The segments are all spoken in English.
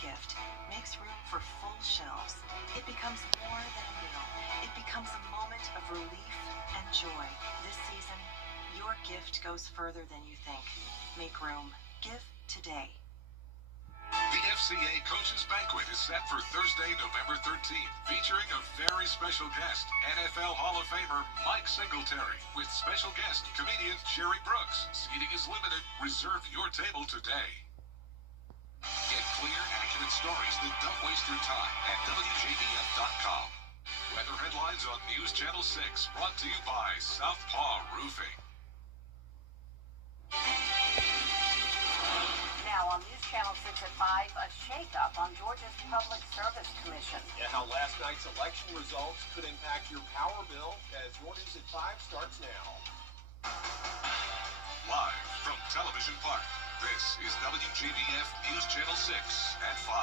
gift makes room for full shelves. It becomes more than a meal. It becomes a moment of relief and joy. This season, your gift goes further than you think. Make room. Give today. The FCA Coaches Banquet is set for Thursday, November 13th, featuring a very special guest, NFL Hall of Famer Mike Singletary, with special guest comedian Jerry Brooks. Seating is limited. Reserve your table today. Get clear, accurate stories that don't waste your time at WJBF.com. Weather headlines on News Channel 6, brought to you by Southpaw Roofing. Now on News Channel 6 at 5, a shakeup on Georgia's Public Service Commission. Yeah, how last night's election results could impact your power bill as your News at 5 starts now. Live from Television Park, this is WJBF News Channel 6 at 5.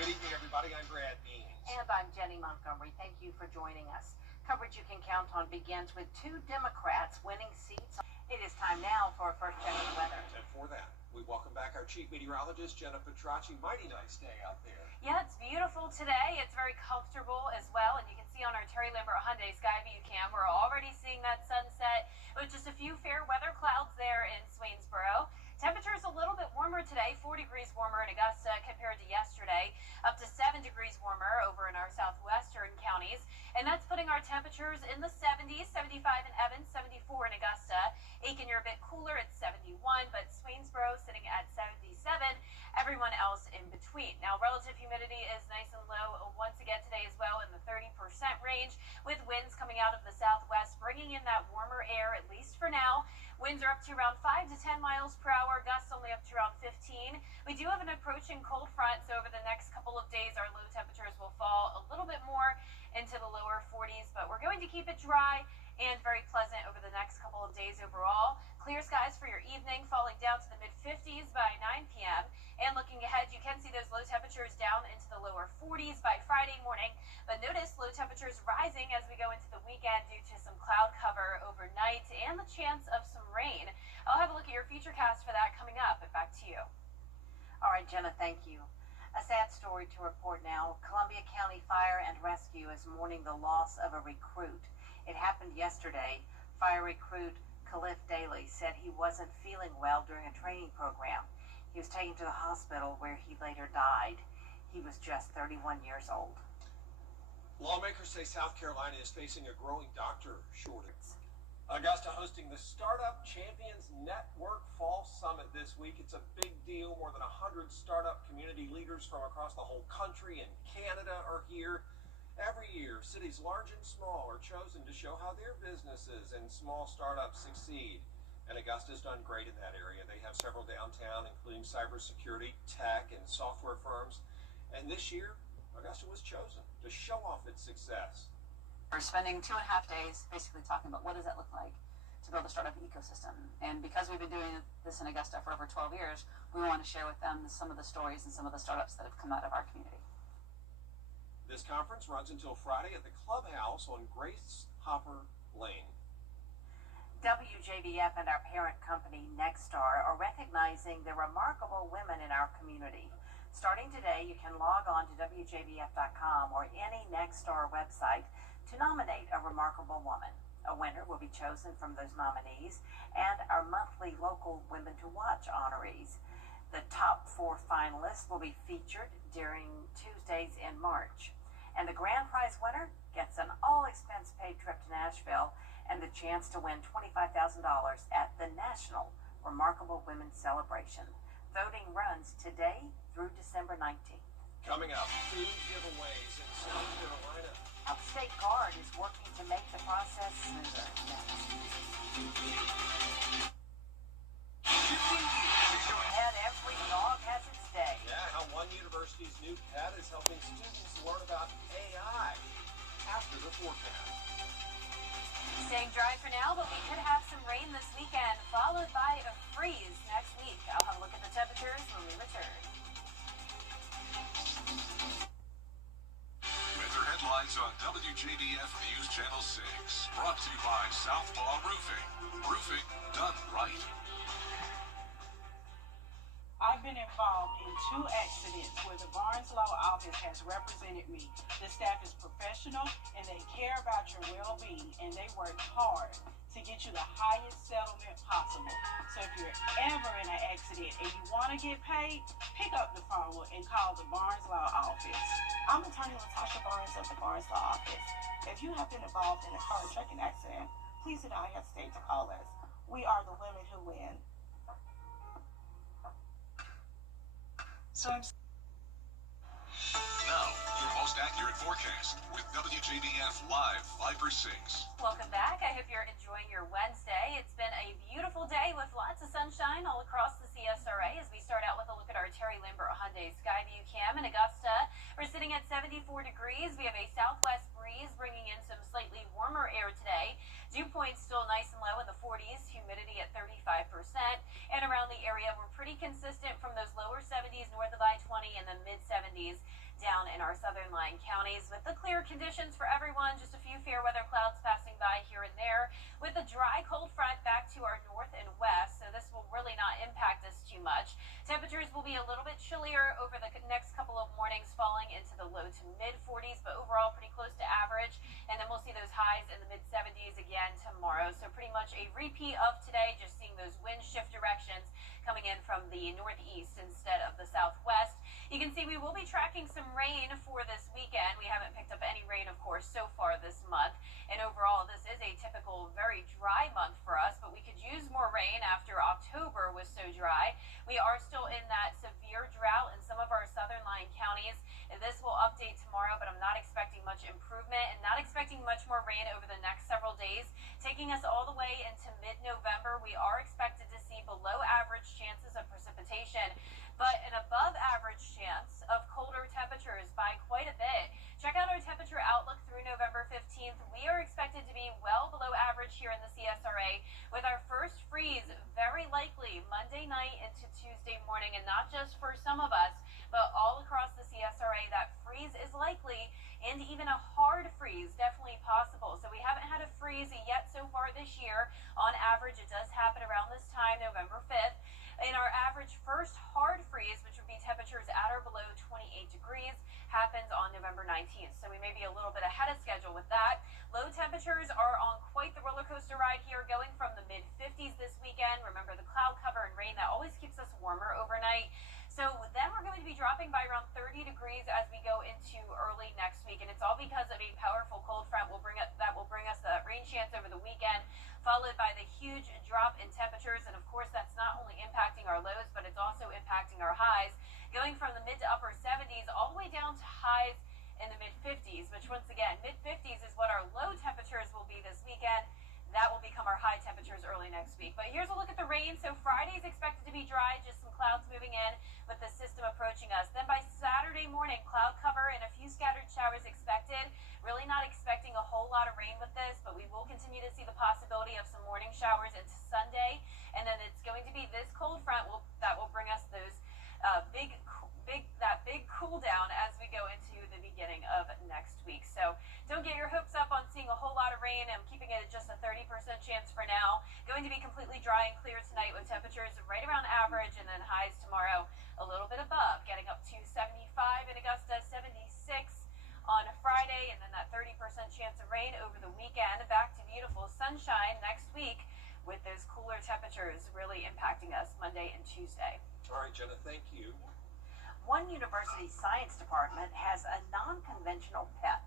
Good evening, everybody. I'm Brad Means. And I'm Jenny Montgomery. Thank you for joining us. Coverage you can count on begins with 2 Democrats winning seats. It is time now for a first check of the weather. And for that, we welcome back our chief meteorologist, Jenna Petracci. Mighty nice day out there. Yeah, it's beautiful today. It's very comfortable as well. And you can see on our Terry Lambert Hyundai Skyview cam, we're already seeing that sunset with just a few fair weather clouds there in Swainsboro. Temperatures a little bit warmer today, 4 degrees warmer in Augusta compared to yesterday, up to 7 degrees warmer over in our southwestern counties. And that's putting our temperatures in the 70s, 75 in Evans, 74 in Augusta. Aiken, you're a bit cooler at 71, but Swainsboro sitting at 77. Everyone else in between. Now, relative humidity is nice and low once again today as well in the 30% range, with winds coming out of the southwest, bringing in that warmer air, at least for now. Winds are up to around 5 to 10 miles per hour, gusts only up to around 15. We do have an approaching cold front, so over the next couple of days, our low temperatures will fall a little bit more into the lower 40s, but we're going to keep it dry and very pleasant over the next couple of days overall. Clear skies for your evening, falling down to the mid-50s by 9 p.m. And looking ahead, you can see those low temperatures down into the lower 40s by Friday morning. But notice low temperatures rising as we go into the weekend due to some cloud cover overnight and the chance of some rain. I'll have a look at your futurecast for that coming up. But back to you. All right, Jenna, thank you. A sad story to report now. Columbia County Fire and Rescue is mourning the loss of a recruit. It happened yesterday. Fire recruit Khalif Daly said he wasn't feeling well during a training program. He was taken to the hospital where he later died. He was just 31 years old. Lawmakers say South Carolina is facing a growing doctor shortage. Augusta hosting the Startup Champions Network Fall Summit this week. It's a big deal. More than 100 startup community leaders from across the whole country and Canada are here. Every year, cities large and small are chosen to show how their businesses and small startups succeed. And Augusta's done great in that area. They have several downtown, including cybersecurity, tech, and software firms. And this year, Augusta was chosen to show off its success. We're spending 2.5 days basically talking about what does that look like to build a startup ecosystem. And because we've been doing this in Augusta for over 12 years, we want to share with them some of the stories and some of the startups that have come out of our community. This conference runs until Friday at the Clubhouse on Grace Hopper Lane. WJBF and our parent company, Nexstar, are recognizing the remarkable women in our community. Starting today, you can log on to WJBF.com or any Nexstar website to nominate a remarkable woman. A winner will be chosen from those nominees and our monthly local Women to Watch honorees. The top 4 finalists will be featured during Tuesdays in March. And the grand prize winner gets an all-expense-paid trip to Nashville and the chance to win $25,000 at the National Remarkable Women Celebration. Voting runs today through December 19th. Coming up, food giveaways in South Carolina. Upstate Guard is working to make the process smoother. Pet, every dog has its day. Yeah, how one university's new pet is helping students learn about AI after the forecast. Staying dry for now, but we could have some rain this weekend, followed by a freeze next week. I'll have a look at the temperatures when we return. Weather headlines on WJBF News Channel 6. Brought to you by Southpaw Roofing. Roofing done right. been involved in 2 accidents where the Barnes Law Office has represented me. The staff is professional and they care about your well-being, and they work hard to get you the highest settlement possible. So if you're ever in an accident and you want to get paid, pick up the phone and call the Barnes Law Office. I'm attorney Latasha Barnes of the Barnes Law Office. If you have been involved in a car or trucking accident, please do not hesitate to call us. We are the women who win. So I'm Now, your most accurate forecast with WJBF Live Viper 6. Welcome back. I hope you're enjoying your Wednesday. It's been a beautiful day with lots of sunshine all across the CSRA as we start out with a look at our Terry Lambert Hyundai Skyview Cam in Augusta. We're sitting at 74 degrees. We have a southwest breeze bringing in some slightly warmer air today. Dew points still nice and low in the 40s, humidity at 35%. And around the area, we're pretty consistent from those lower 70s north of I-20 and the mid-70s down in our southern line counties with the clear conditions for everyone. Just a few fair weather clouds passing by here and there with a dry cold front back to our north and west, so this will really not impact us too much. Temperatures will be a little bit chillier over the next couple of mornings, falling into the low to mid 40s, but overall pretty close to average. And then we'll see those highs in the mid 70s again tomorrow, so pretty much a repeat of today, just seeing those wind shift directions coming in from the northeast instead of the southwest. You can see we will be tracking some rain for this weekend. We haven't picked up any rain, of course, so far this month. And overall, this is a typical very dry month for us, but we could use more rain after October was so dry. We are still in that severe drought in some of our southern line counties. And this will update tomorrow, but I'm not expecting much improvement and not expecting much more rain over the next several days. Taking us all the way into mid-November, we are expected to see below average chances of precipitation, but an above average chance of colder temperatures by quite a bit. Check out our temperature outlook through November 15th. We are expected to be well below average here in the CSRA, with our first freeze very likely Monday night into Tuesday morning, and not just for some of us, but all across the CSRA. That freeze is likely, and even a hard freeze definitely possible. So we haven't had a freeze yet so far this year. On average, it does happen around this time, November 5th. In our average first hard freeze, which would be temperatures at or below 28 degrees, happens on November 19th. So we may be a little bit ahead of schedule with that. Low temperatures are on quite the roller coaster ride here, going from the mid-50s this weekend. Remember the cloud cover and rain, that always keeps us warmer overnight. So then we're going to be dropping by around 30 degrees as we go into early next week, and it's all because of a powerful cold front that will bring us the rain chance over the weekend, followed by the huge drop in temperatures. And of course, that's not only impacting our lows, but it's also impacting our highs, going from the mid to upper 70s all the way down to highs in the mid 50s, which once again, mid 50s is what our low temperatures will be this weekend. That will become our high temperatures early next week. But here's a look at the rain. So Friday is expected to be dry, just some clouds moving in with the system approaching us. Then by Saturday morning, cloud cover and a few scattered showers expected. Really not expecting a whole lot of rain with this, but we will continue to see the possibility of some morning showers into Sunday. And then it's going to be this cold front that will bring us those big cool down as we go into the beginning of next week. So don't get your hopes up on seeing a whole lot of rain. I'm keeping it at just a 30% chance for now. Going to be completely dry and clear tonight with temperatures right around average, and then highs tomorrow a little bit above, getting up to 75 in Augusta, 76 on Friday, and then that 30% chance of rain over the weekend. Back to beautiful sunshine next week with those cooler temperatures really impacting us Monday and Tuesday. All right, Jenna, thank you. One university science department has a non-conventional pet.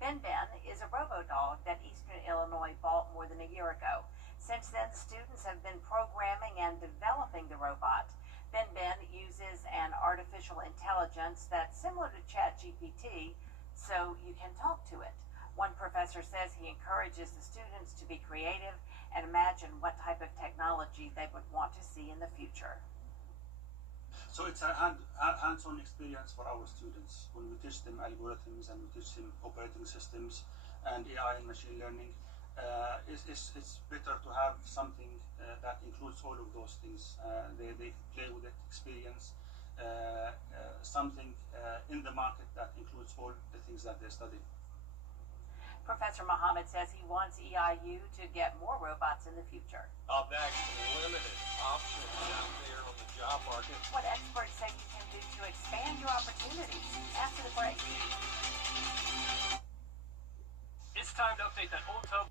Ben is a robo-dog that Eastern Illinois bought more than a year ago. Since then, students have been programming and developing the robot. Ben uses an artificial intelligence that's similar to ChatGPT, so you can talk to it. One professor says he encourages the students to be creative and imagine what type of technology they would want to see in the future. So it's a hands-on experience for our students. When we teach them algorithms and we teach them operating systems and AI and machine learning, it's better to have something that includes all of those things. They play with it, experience something in the market that includes all the things that they study. Professor Mohammed says he wants EIU to get more robots in the future. Of that limited options out there on the job market. What experts say you can do to expand your opportunities. After the break. It's time to update that old tub.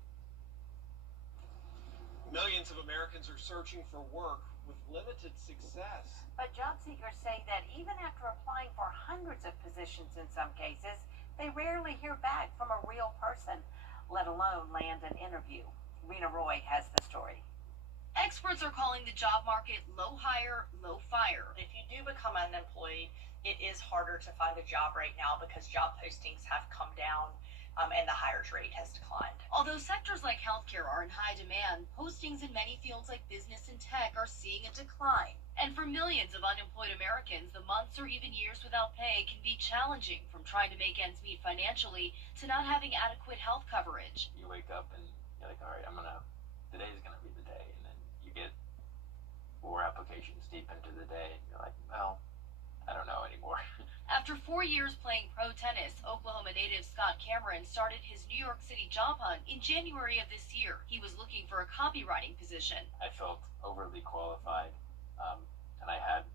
Millions of Americans are searching for work with limited success. But job seekers say that even after applying for hundreds of positions in some cases, they rarely hear back from a real person, let alone land an interview. Rena Roy has the story. Experts are calling the job market low hire, low fire. If you do become unemployed, it is harder to find a job right now because job postings have come down and the hires rate has declined. Although sectors like healthcare are in high demand, postings in many fields like business and tech are seeing a decline. And for millions of unemployed Americans, the months or even years without pay can be challenging, from trying to make ends meet financially to not having adequate health coverage. You wake up and you're like, all right, today's gonna be the day, and then you get 4 applications deep into the day, and you're like, well, I don't know anymore. After 4 years playing pro tennis, Oklahoma native Scott Cameron started his New York City job hunt in January of this year. He was looking for a copywriting position. I felt overly qualified, and I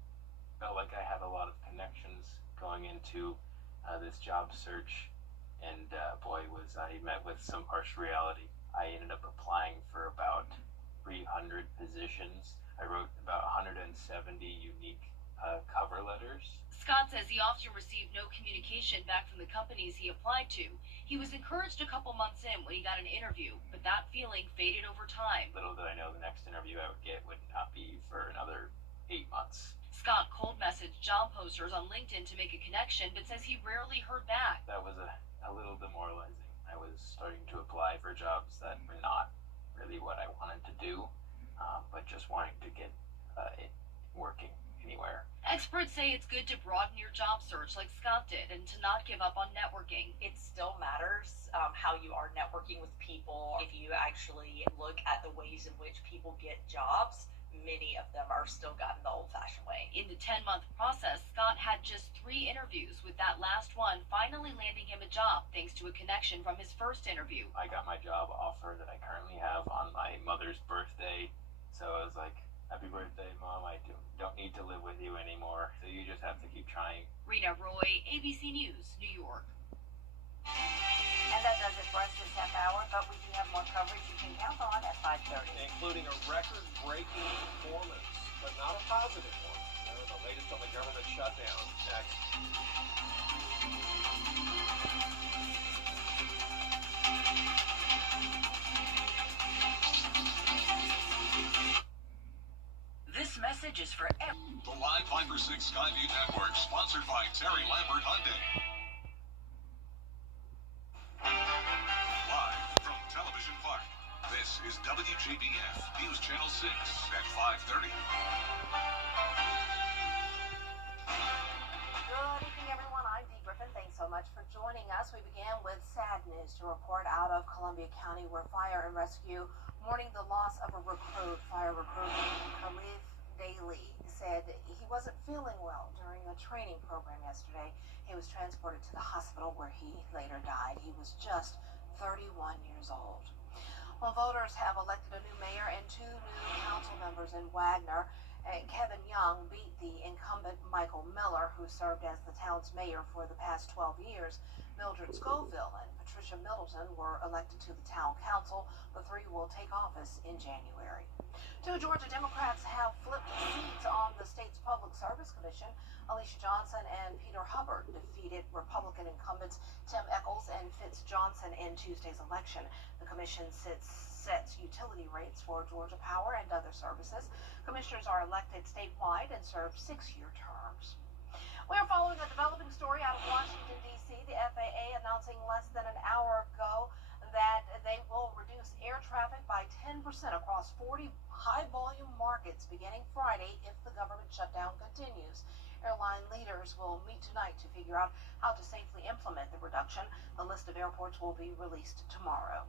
felt like I had a lot of connections going into this job search, and boy, was I met with some harsh reality. I ended up applying for about 300 positions. I wrote about 170 unique cover letters. Scott says he often received no communication back from the companies he applied to. He was encouraged a couple months in when he got an interview, but that feeling faded over time. Little did I know the next interview I would get would not be for another 8 months. Scott cold messaged job posters on LinkedIn to make a connection, but says he rarely heard back. That was a little demoralizing. I was starting to apply for jobs that were not really what I wanted to do, but just wanting to get it working anywhere. Experts say it's good to broaden your job search like Scott did and to not give up on networking. It still matters how you are networking with people. If you actually look at the ways in which people get jobs, many of them are still gotten the old-fashioned way. In the 10-month process, Scott had just 3 interviews, with that last one finally landing him a job thanks to a connection from his first interview. I got my job offer that I currently have on my mother's birthday, so I was like, happy birthday, Mom. I don't need to live with you anymore, so you just have to keep trying. Rena Roy, ABC News, New York. And that does it for us this half hour, but we do have more coverage you can count on at 5:30. Including a record-breaking performance, but not a positive one. The latest on the government shutdown. Next. This message is for everyone. The Live Fiber 6 Skyview Network, sponsored by Terry Lambert Hyundai. Live from Television Park, this is WJBF News Channel 6 at 5:30. Good evening, everyone. I'm Dee Griffin. Thanks so much for joining us. We began with sad news to report out of Columbia County, where fire and rescue mourning the loss of a recruit. Fire recruit Khalif Daly said he wasn't feeling well during a training program yesterday. He was transported to the hospital where he later died. He was just 31 years old. Well, voters have elected a new mayor and 2 new council members in Wagner. Kevin Young beat the incumbent Michael Miller, who served as the town's mayor for the past 12 years. Mildred Scoville and Patricia Middleton were elected to the town council. The 3 will take office in January. 2 Georgia Democrats have flipped seats on the state's Public Service Commission. Alicia Johnson and Peter Hubbard defeated Republican incumbents Tim Eccles and Fitz Johnson in Tuesday's election. The commission sets utility rates for Georgia Power and other services. Commissioners are elected statewide and serve 6-year terms. We are following a developing story out of Washington, D.C. The FAA announcing less than an hour ago that they will reduce air traffic by 10% across 40 high-volume markets beginning Friday if the government shutdown continues. Airline leaders will meet tonight to figure out how to safely implement the reduction. The list of airports will be released tomorrow.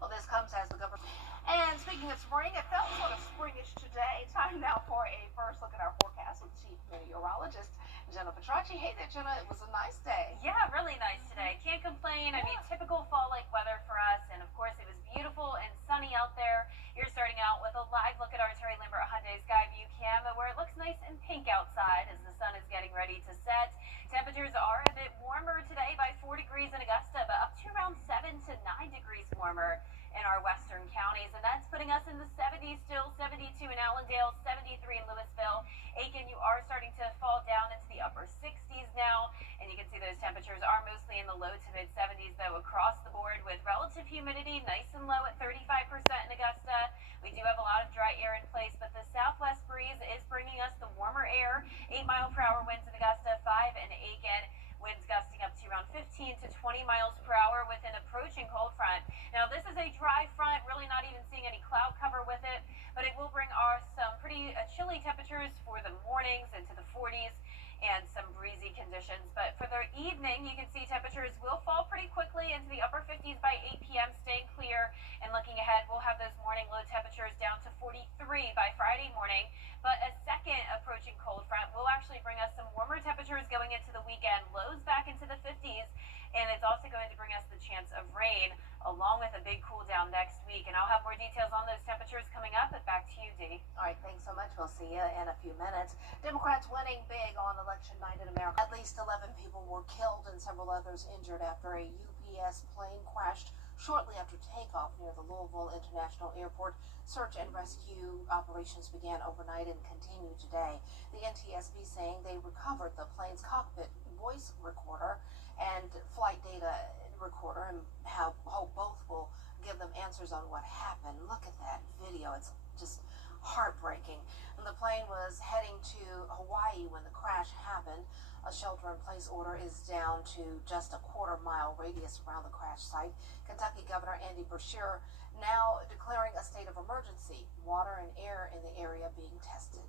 Well, this comes as the government... And speaking of spring, it felt sort of springish today. Time now for a first look at our forecast with Chief Meteorologist Jenna Petracci. Hey there, Jenna. It was a nice day. Yeah, really nice today. Can't complain. I mean, typical fall-like weather for us. And, of course, it was beautiful and sunny out there. You're starting out with a live look at our Terry Lambert Hyundai Skyview Cam, where it looks nice and pink outside as the sun is getting ready to set. Temperatures are a bit warmer today by 4 degrees in Augusta, but up to around 7 to 9 degrees warmer in our western counties, and that's putting us in the 70s still, 72 in Allendale, 73 in Louisville. Aiken, you are starting to fall down into the upper 60s now, and you can see those temperatures are mostly in the low to mid 70s though across the board, with relative humidity nice and low at 35% in Augusta. We do have a lot of dry air in place, but the southwest breeze is bringing us the warmer air. 8-mile-per-hour winds in Augusta, 5 in Aiken. Winds gusting up to around 15 to 20 miles per hour with an approaching cold front. Now, this is a dry front, really not even seeing any cloud cover with it, but it will bring us some pretty chilly temperatures for the mornings into the 40s and some breezy conditions. But for the evening, you can see temperatures will fall pretty quickly into the upper 50s by 8 p.m., staying clear. And looking ahead, we'll have those morning low temperatures down to 43 by Friday morning. But a second approaching cold front will actually bring us some warmer temperatures going into the weekend, lows back into the 50s, and it's also going to bring us the chance of rain, along with a big cool down next week. And I'll have more details on those temperatures coming up, but back to you, Dee. All right, thanks so much. We'll see you in a few minutes. Democrats winning big on election night in America. At least 11 people were killed and several others injured after a UPS plane crashed shortly after takeoff near the Louisville International Airport. Search and rescue operations began overnight and continue today. The NTSB saying they recovered the plane's cockpit voice recorder and flight data recorder, and hope both will give them answers on what happened. Look at that video. It's just heartbreaking. And the plane was heading to Hawaii when the crash happened. A shelter-in-place order is down to just a quarter-mile radius around the crash site. Kentucky Governor Andy Beshear now declaring a state of emergency. Water and air in the area being tested.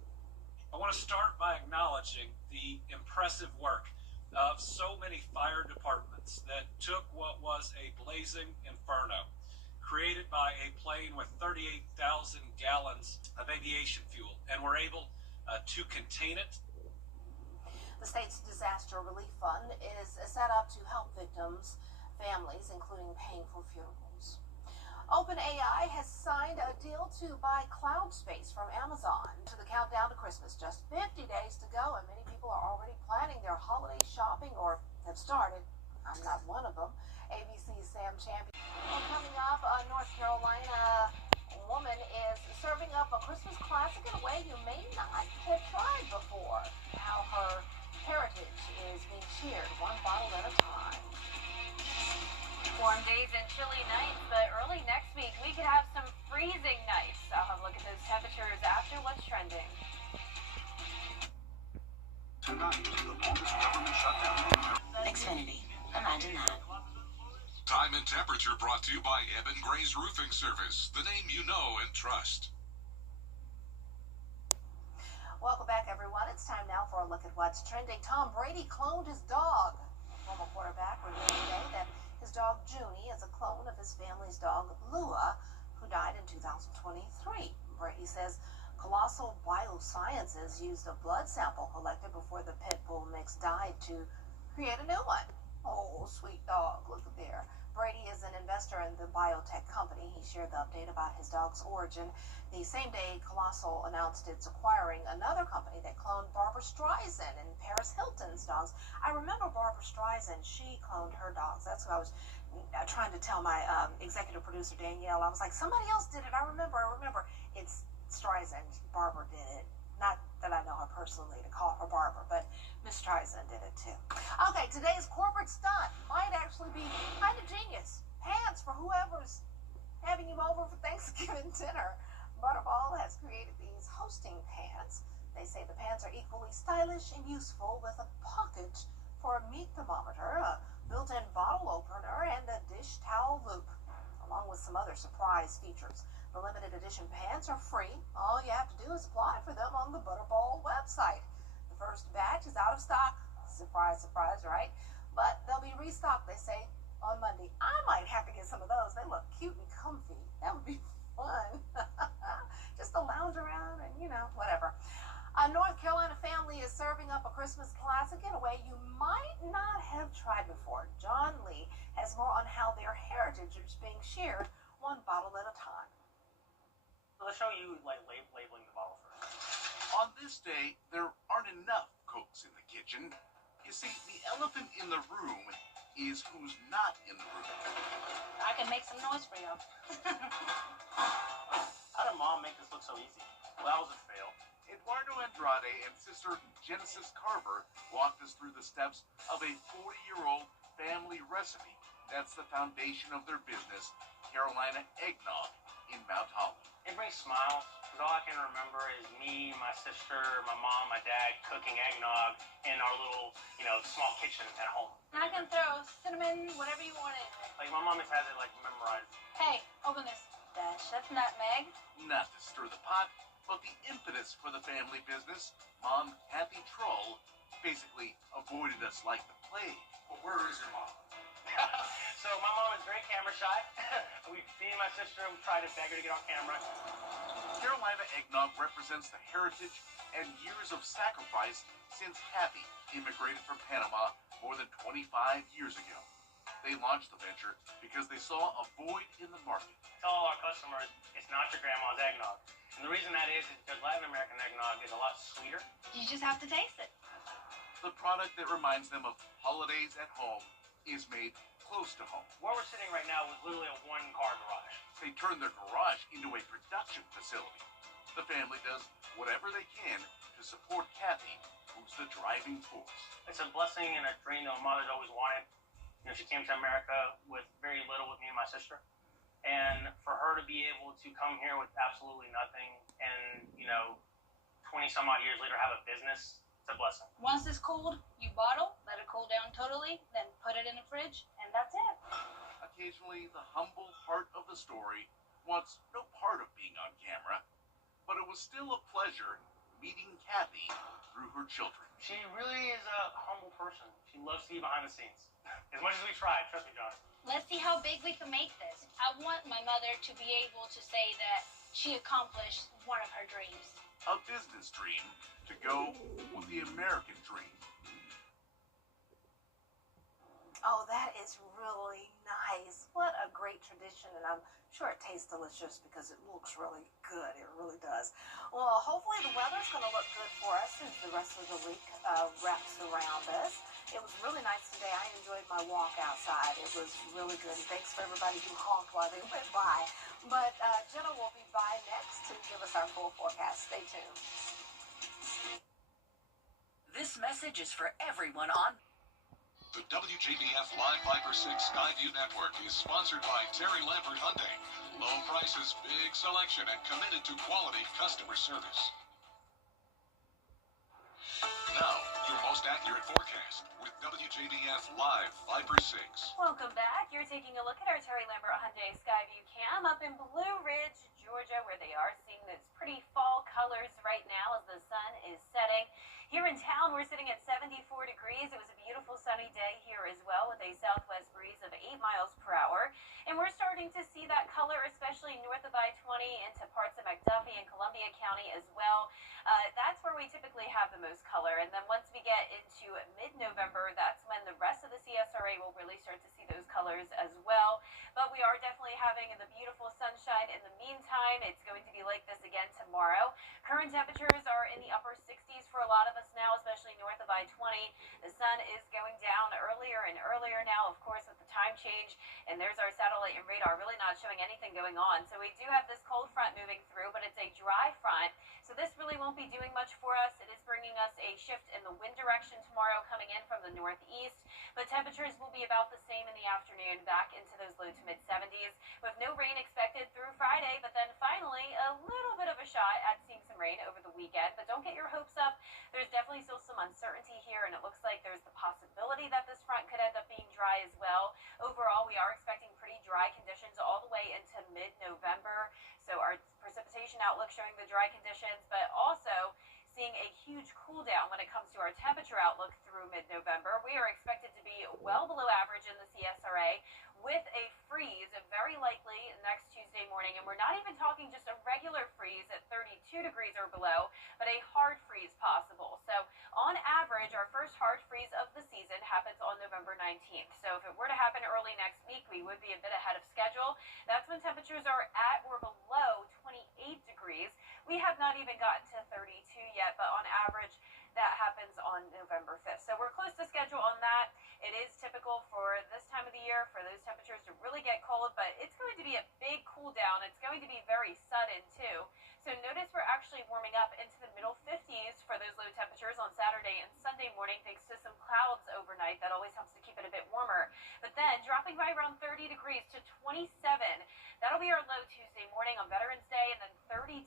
I want to start by acknowledging the impressive work of so many fire departments that took what was a blazing inferno, created by a plane with 38,000 gallons of aviation fuel, and were able to contain it. The state's disaster relief fund is set up to help victims' families, including paying for funerals. OpenAI has signed a deal to buy cloud space from Amazon. To the countdown to Christmas, just 50 days to go, and many people are already planning their holiday shopping or have started. I'm not one of them. ABC's Sam Champion. And coming up, North Carolina woman is serving up a Christmas classic in a way you may not have tried before. How her heritage is being shared one bottle at a time. Warm days and chilly nights, but early next week we could have some freezing nights. I'll have a look at those temperatures after what's trending. Tonight, the longest government shutdown in Xfinity. Imagine that. Time and temperature brought to you by Evan Gray's Roofing Service, the name you know and trust. Welcome back, everyone. It's time now for a look at what's trending. Tom Brady cloned his dog. Former quarterback revealed today that his dog Junie is a clone of his family's dog Lua, who died in 2023. Brady says Colossal Biosciences used a blood sample collected before the pit bull mix died to create a new one. Oh, sweet dog. Look at there. Brady is an investor in the biotech company. He shared the update about his dog's origin the same day Colossal announced it's acquiring another company that cloned Barbara Streisand and Paris Hilton's dogs. I remember Barbara Streisand. She cloned her dogs. That's what I was trying to tell my executive producer, Danielle. I was like, somebody else did it. I remember. It's Streisand. Barbara did it. Not that I know her personally to call her Barbara, but Miss Streisand did it too. Okay, today's corporate stunt might actually be kind of genius. Pants for whoever's having you over for Thanksgiving dinner. Butterball has created these hosting pants. They say the pants are equally stylish and useful with a pocket for a meat thermometer, a built-in bottle opener, and a dish towel loop, along with some other surprise features. The limited edition pants are free. All you have to do is apply for them on the Butterball website. The first batch is out of stock. Surprise, surprise, right? But they'll be restocked, they say, on Monday. I might have to get some of those. They look cute and comfy. That would be fun. Just to lounge around and, whatever. A North Carolina family is serving up a Christmas classic in a way you might not have tried before. John Lee has more on how their heritage is being shared one bottle at a time. Let's show you labeling the bottle first. On this day, there aren't enough cooks in the kitchen. You see, the elephant in the room is who's not in the room. I can make some noise for you. How did Mom make this look so easy? Well, that was a fail. Eduardo Andrade and sister Genesis Carver walked us through the steps of a 40-year-old family recipe. That's the foundation of their business, Carolina Eggnog in Mount Holly. It brings smiles, because all I can remember is me, my sister, my mom, my dad cooking eggnog in our little, small kitchen at home. I can throw cinnamon, whatever you want in it. Like, my mom just has it, memorized. Hey, open this. Dash of nutmeg. Not to stir the pot, but the impetus for the family business, Mom Kathy Troll basically avoided us like the plague. But where is your mom? So my mom is very camera shy. Me and my sister tried to beg her to get on camera. Carolina Eggnog represents the heritage and years of sacrifice since Kathy immigrated from Panama more than 25 years ago. They launched the venture because they saw a void in the market. Tell all our customers it's not your grandma's eggnog. And the reason that is because Latin American eggnog is a lot sweeter. You just have to taste it. The product that reminds them of holidays at home is made close to home. Where we're sitting right now is literally a one-car garage. They turned their garage into a production facility. The family does whatever they can to support Kathy, who's the driving force. It's a blessing and a dream that my mother's always wanted. She came to America with very little with me and my sister. And for her to be able to come here with absolutely nothing and, 20 some odd years later have a business, it's a blessing. Once it's cooled, you bottle, let it cool down totally, then put it in the fridge, and that's it. Occasionally, the humble heart of the story wants no part of being on camera, but it was still a pleasure meeting Kathy through her children. She really is a humble person. She loves to be behind the scenes. As much as we tried, trust me, John. Let's see how big we can make this. I want my mother to be able to say that she accomplished one of her dreams. A business dream to go with the American dream. Oh, that is really nice. What a great tradition, and I'm sure it tastes delicious because it looks really good. It really does. Well, hopefully the weather's going to look good for us as the rest of the week wraps around us. It was really nice today. I enjoyed my walk outside. It was really good. Thanks for everybody who honked while they went by. But Jenna will be by next to give us our full forecast. Stay tuned. This message is for everyone on The WJBF Live Viper 6 Skyview Network is sponsored by Terry Lambert Hyundai. Low prices, big selection, and committed to quality customer service. Now, your most accurate forecast with WJBF Live Viper 6. Welcome back. You're taking a look at our Terry Lambert Hyundai Skyview Cam up in Blue Ridge, Georgia, where they are seeing those pretty fall colors right now as the sun is setting. Here in town, we're sitting at 74 degrees. It was a beautiful sunny day here as well with a southwest breeze of 8 miles per hour. And we're starting to see that color, especially north of I-20 into parts of McDuffie and Columbia County as well. That's where we typically have the most color. And then once we get into mid-November, that's when the rest of the CSRA will really start to see those colors as well. But we are definitely having the beautiful sunshine in the meantime. It's going to be like this again tomorrow. Current temperatures are in the upper 60s for a lot of us now, especially north of I-20. The sun is going down earlier and earlier now, of course, with the time change. And there's our satellite and radar really not showing anything going on. So we do have this cold front moving through, but it's a dry front. So this really won't be doing much for us. It is bringing us a shift in the wind direction tomorrow coming in from the northeast. But temperatures will be about the same in the afternoon, back into those low to mid 70s with no rain expected through Friday. But then finally, a little bit of a shot at seeing some rain over the weekend. But don't get your hopes up. There's definitely still some uncertainty here, and it looks like there's the possibility that this front could end up being dry as well. Overall, we are expecting pretty dry conditions all the way into mid-November. So our precipitation outlook showing the dry conditions, but also seeing a huge cool down when it comes to our temperature outlook through mid-November. We are expected to be well below average in the CSRA with a freeze very likely next Tuesday morning. And we're not even talking just a regular freeze at 32 degrees or below, but a hard freeze possible. So on average, our first hard freeze of the season happens on November 19th. So if it were to happen early next week, we would be a bit ahead of schedule. That's when temperatures are at or below 28 degrees. We have not even gotten to 32 yet, but on average, that happens warming up into the middle 50s for those low temperatures on Saturday and Sunday morning, thanks to some clouds overnight. That always helps to keep it a bit warmer. But then dropping by around 30 degrees to 27. That'll be our low Tuesday morning on Veterans Day, and then 32,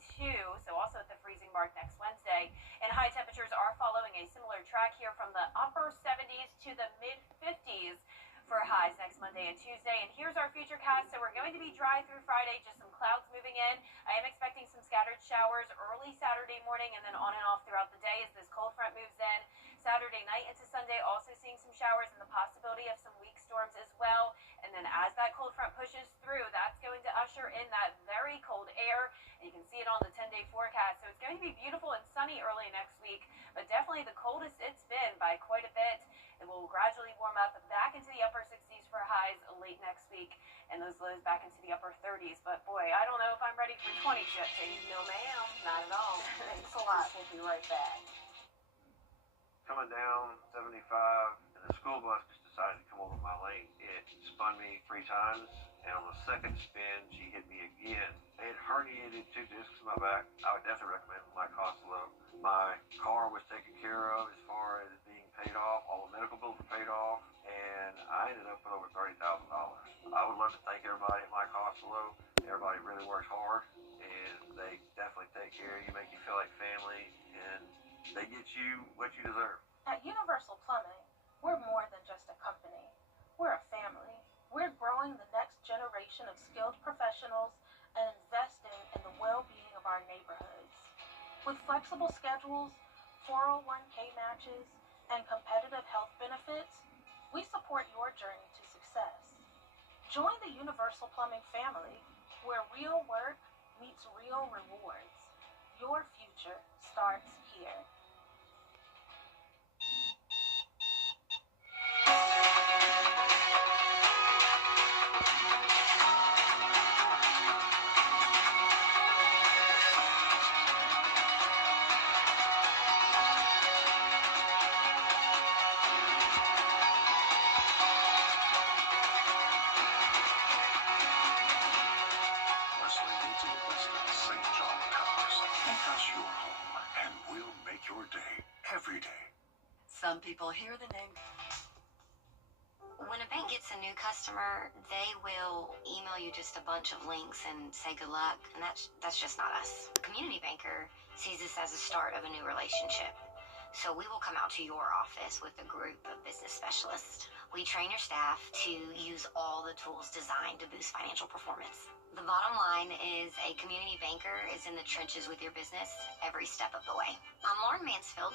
so also at the freezing mark next Wednesday. And high temperatures are following a similar track here from the upper 70s to the mid 50s for highs next Monday and Tuesday. And here's our futurecast. So we're going to be dry through Friday, just some clouds moving in. I am expecting some scattered showers early Saturday morning and then on and off throughout the day as this cold front moves in. Saturday night into Sunday, also seeing some showers and the possibility of some weak storms as well. And then as that cold front pushes through, that's going to usher in that very cold air. And you can see it on the 10-day forecast. So it's going to be beautiful and sunny early next week, but definitely the coldest it's been by quite a bit. It will gradually warm up back into the upper 60s for highs late next week, and those lows back into the upper 30s. But boy, I don't know if I'm ready for 20 yet. No, ma'am, not at all. Thanks a lot. We'll be right back. Coming down 75, and the school bus just decided to come over my lane. It spun me 3 times, and on the second spin, she hit me again. It herniated 2 discs in my back. I would definitely recommend my Costello. My car was taken care of as far as being paid off. All the medical bills were paid off, and I ended up with over $30,000. I would love to thank everybody at my Costello. Everybody really works hard, and they definitely take care of you, make you feel like family, and they get you what you deserve. At Universal Plumbing, we're more than just a company. We're a family. We're growing the next generation of skilled professionals and investing in the well-being of our neighborhoods. With flexible schedules, 401k matches, and competitive health benefits, we support your journey to success. Join the Universal Plumbing family, where real work meets real rewards. Your future starts here. Some people hear the name. When a bank gets a new customer, they will email you just a bunch of links and say good luck, and that's just not us. A community banker sees this as a start of a new relationship. So we will come out to your office with a group of business specialists. We train your staff to use all the tools designed to boost financial performance. The bottom line is a community banker is in the trenches with your business every step of the way. I'm Lauren Mansfield,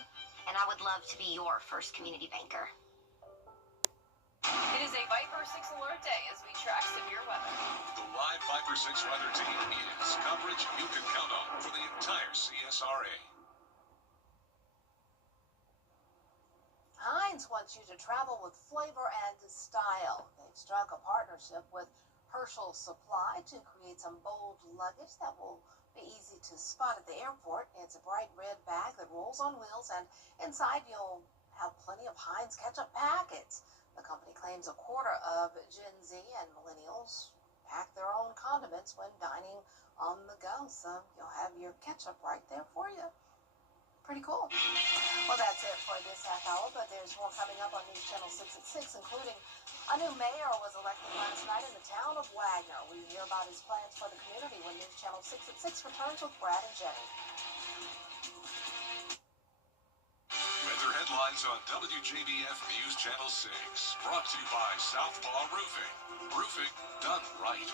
and I would love to be your first community banker. It is a Viper 6 alert day as we track severe weather. The live Viper 6 weather team is coverage you can count on for the entire CSRA. Heinz wants you to travel with flavor and style. They've struck a partnership with Herschel Supply to create some bold luggage that will be easy to spot at the airport. It's a bright red bag that rolls on wheels, and inside you'll have plenty of Heinz ketchup packets. The company claims a quarter of Gen Z and millennials pack their own condiments when dining on the go, so you'll have your ketchup right there for you. Pretty cool. Well, that's it for this half hour, but there's more coming up on News Channel 6 at 6, including a new mayor was elected last night in the town of Wagner. We hear about his plans for the community when News Channel 6 at 6 returns with Brad and Jenny. Weather headlines on WJBF News Channel 6. Brought to you by Southpaw Roofing. Roofing done right.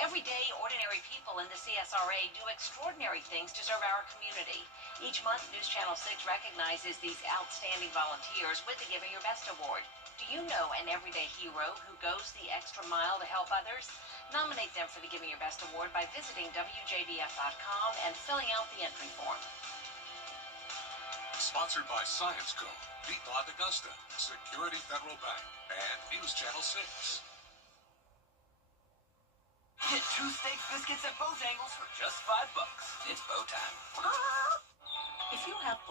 Every day, ordinary people in the CSRA do extraordinary things to serve our community. Each month, News Channel 6 recognizes these outstanding volunteers with the Giving Your Best Award. Do you know an everyday hero who goes the extra mile to help others? Nominate them for the Giving Your Best Award by visiting WJBF.com and filling out the entry form. Sponsored by Science Co., Piedmont Augusta, Security Federal Bank, and News Channel 6. Get 2 steak biscuits at Bojangles for just $5. It's bow time. If you have